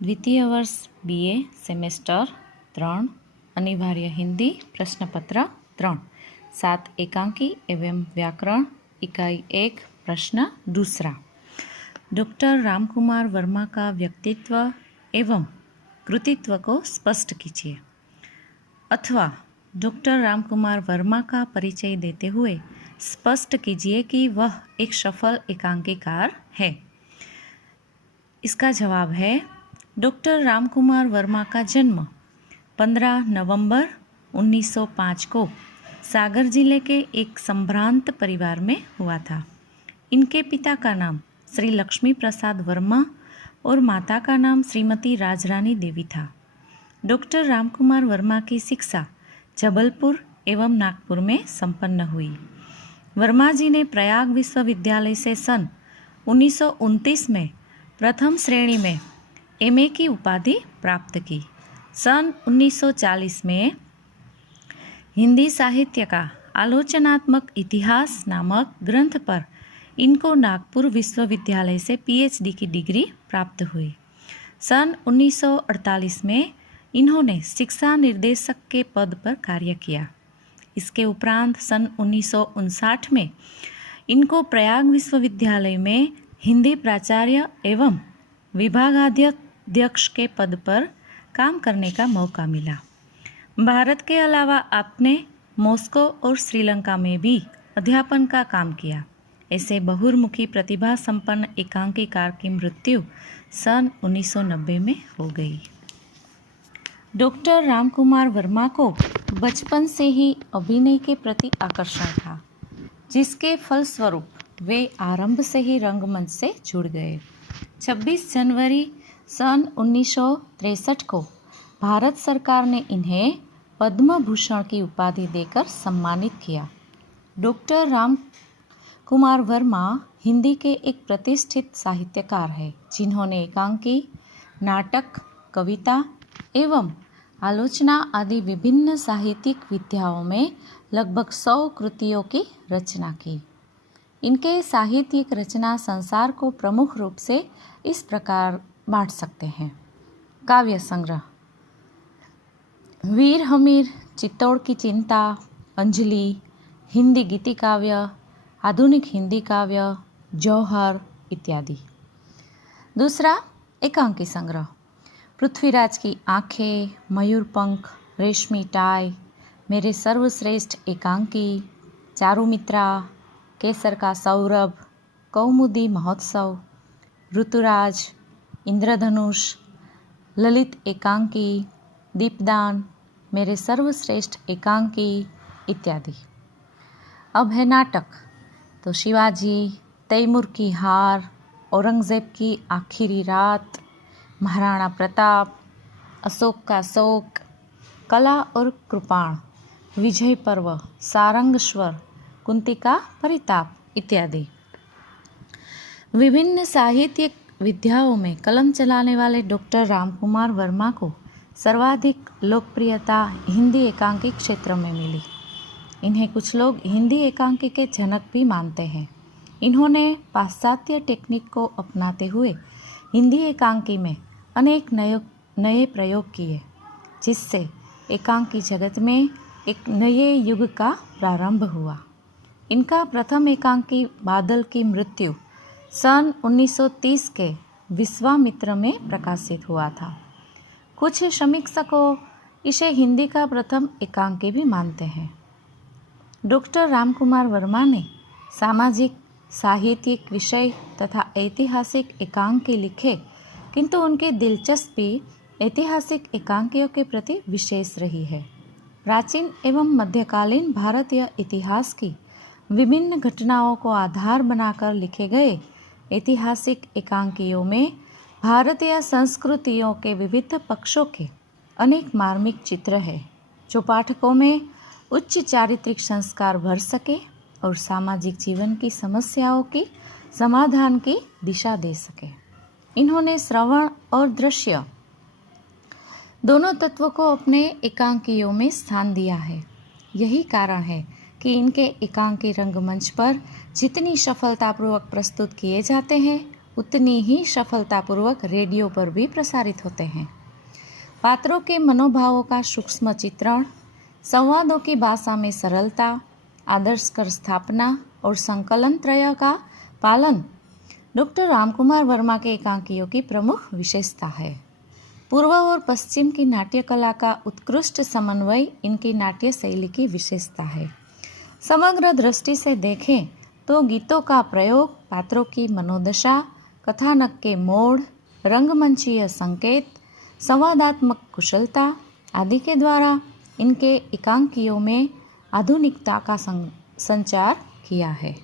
द्वितीय वर्ष BA semester 3 अनिवार्य हिंदी प्रश्नपत्र 3 7 एकांकी एवं व्याकरण इकाई 1 प्रश्न दूसरा। डॉक्टर रामकुमार वर्मा का व्यक्तित्व एवं कृतित्व को स्पष्ट कीजिए। अथवा डॉक्टर रामकुमार वर्मा का परिचय देते हुए स्पष्ट कीजिए कि वह एक सफल एकांकीकार है। इसका जवाब है, डॉक्टर रामकुमार वर्मा का जन्म 15 नवंबर 1905 को सागर जिले के एक संभ्रांत परिवार में हुआ था। इनके पिता का नाम श्री लक्ष्मी प्रसाद वर्मा और माता का नाम श्रीमती राजरानी देवी था। डॉक्टर रामकुमार वर्मा की शिक्षा जबलपुर एवं नागपुर में संपन्न हुई। वर्मा जी ने प्रयाग विश्वविद्यालय से सन 1929 में प्रथम श्रेणी में MA की उपाधि प्राप्त की। सन 1940 में हिंदी साहित्य का आलोचनात्मक इतिहास नामक ग्रंथ पर इनको नागपुर विश्वविद्यालय से PhD की डिग्री प्राप्त हुई। सन 1948 में इन्होंने शिक्षा निर्देशक के पद पर कार्य किया। इसके उपरांत सन 1959 में इनको प्रयाग विश्वविद्यालय में हिंदी प्राचार्य एवं विभागाध्यक्ष के पद पर काम करने का मौका मिला। भारत के अलावा आपने मॉस्को और श्रीलंका में भी अध्यापन का काम किया। ऐसे बहुमुखी प्रतिभा संपन्न एकांकीकार की मृत्यु सन 1990 में हो गई। डॉक्टर रामकुमार वर्मा को बचपन से ही अभिनय के प्रति आकर्षण था, जिसके फलस्वरूप वे आरंभ से ही रंगमंच से जुड़ गए। 26 जनवरी सन 1963 को भारत सरकार ने इन्हें पद्म भूषण की उपाधि देकर सम्मानित किया। डॉक्टर रामकुमार वर्मा हिंदी के एक प्रतिष्ठित साहित्यकार हैं, जिन्होंने एकांकी, नाटक, कविता एवं आलोचना आदि विभिन्न साहित्यिक विधाओं में लगभग 100 कृतियों की रचना की। इनके साहित्यिक रचना संसार को प्रमुख रूप से इस प्रकार बांट सकते हैं। काव्य संग्रह: वीर हमीर, चित्तौड़ की चिंता, अंजलि, हिंदी गीति काव्य, आधुनिक हिंदी काव्य, जौहर इत्यादि। दूसरा, एकांकी संग्रह: पृथ्वीराज की आंखें, मयूरपंख, रेशमी टाई, मेरे सर्वश्रेष्ठ एकांकी, चारुमित्रा, केसर का सौरभ, कौमुदी महोत्सव, ऋतुराज, इंद्रधनुष, ललित एकांकी, दीपदान, मेरे सर्वश्रेष्ठ एकांकी इत्यादि। अब है नाटक, तो शिवाजी, तैमूर की हार, औरंगजेब की आखिरी रात, महाराणा प्रताप, अशोक का शोक, कला और कृपाण, विजय पर्व, सारंगश्वर, कुंती का परिताप इत्यादि। विभिन्न साहित्यिक विधाओं में कलम चलाने वाले डॉक्टर रामकुमार वर्मा को सर्वाधिक लोकप्रियता हिंदी एकांकी क्षेत्र में मिली। इन्हें कुछ लोग हिंदी एकांकी के जनक भी मानते हैं। इन्होंने पाश्चात्य टेक्निक को अपनाते हुए हिंदी एकांकी में अनेक नए प्रयोग किए, जिससे एकांकी जगत में एक नए युग का प्रारंभ हुआ। इनका प्रथम एकांकी बादल की मृत्यु सन 1930 के विश्वामित्र में प्रकाशित हुआ था। कुछ समीक्षकों इसे हिंदी का प्रथम एकांकी भी मानते हैं। डॉक्टर रामकुमार वर्मा ने सामाजिक, साहित्यिक विषय तथा ऐतिहासिक एकांकी लिखे, किंतु उनकी दिलचस्पी ऐतिहासिक एकांकियों के प्रति विशेष रही है। प्राचीन एवं मध्यकालीन भारतीय इतिहास की विभिन्न घटनाओं को आधार बनाकर लिखे गए ऐतिहासिक एकांकियों में भारतीय संस्कृतियों के विविध पक्षों के अनेक मार्मिक चित्र हैं, जो पाठकों में उच्च चारित्रिक संस्कार भर सके और सामाजिक जीवन की समस्याओं की समाधान की दिशा दे सके। इन्होंने श्रवण और दृश्य दोनों तत्वों को अपने एकांकियों में स्थान दिया है। यही कारण है कि इनके एकांकी रंगमंच पर जितनी सफलतापूर्वक प्रस्तुत किए जाते हैं, उतनी ही सफलतापूर्वक रेडियो पर भी प्रसारित होते हैं। पात्रों के मनोभावों का सूक्ष्म चित्रण, संवादों की भाषा में सरलता, आदर्श कर स्थापना और संकलन त्रय का पालन डॉक्टर रामकुमार वर्मा के एकांकियों की प्रमुख विशेषता है। पूर्व और पश्चिम की नाट्य कला का उत्कृष्ट समन्वय इनकी नाट्य शैली की विशेषता है। समग्र दृष्टि से देखें तो गीतों का प्रयोग, पात्रों की मनोदशा, कथानक के मोड़, रंगमंचीय संकेत, संवादात्मक कुशलता आदि के द्वारा इनके एकांकियों में आधुनिकता का संचार किया है।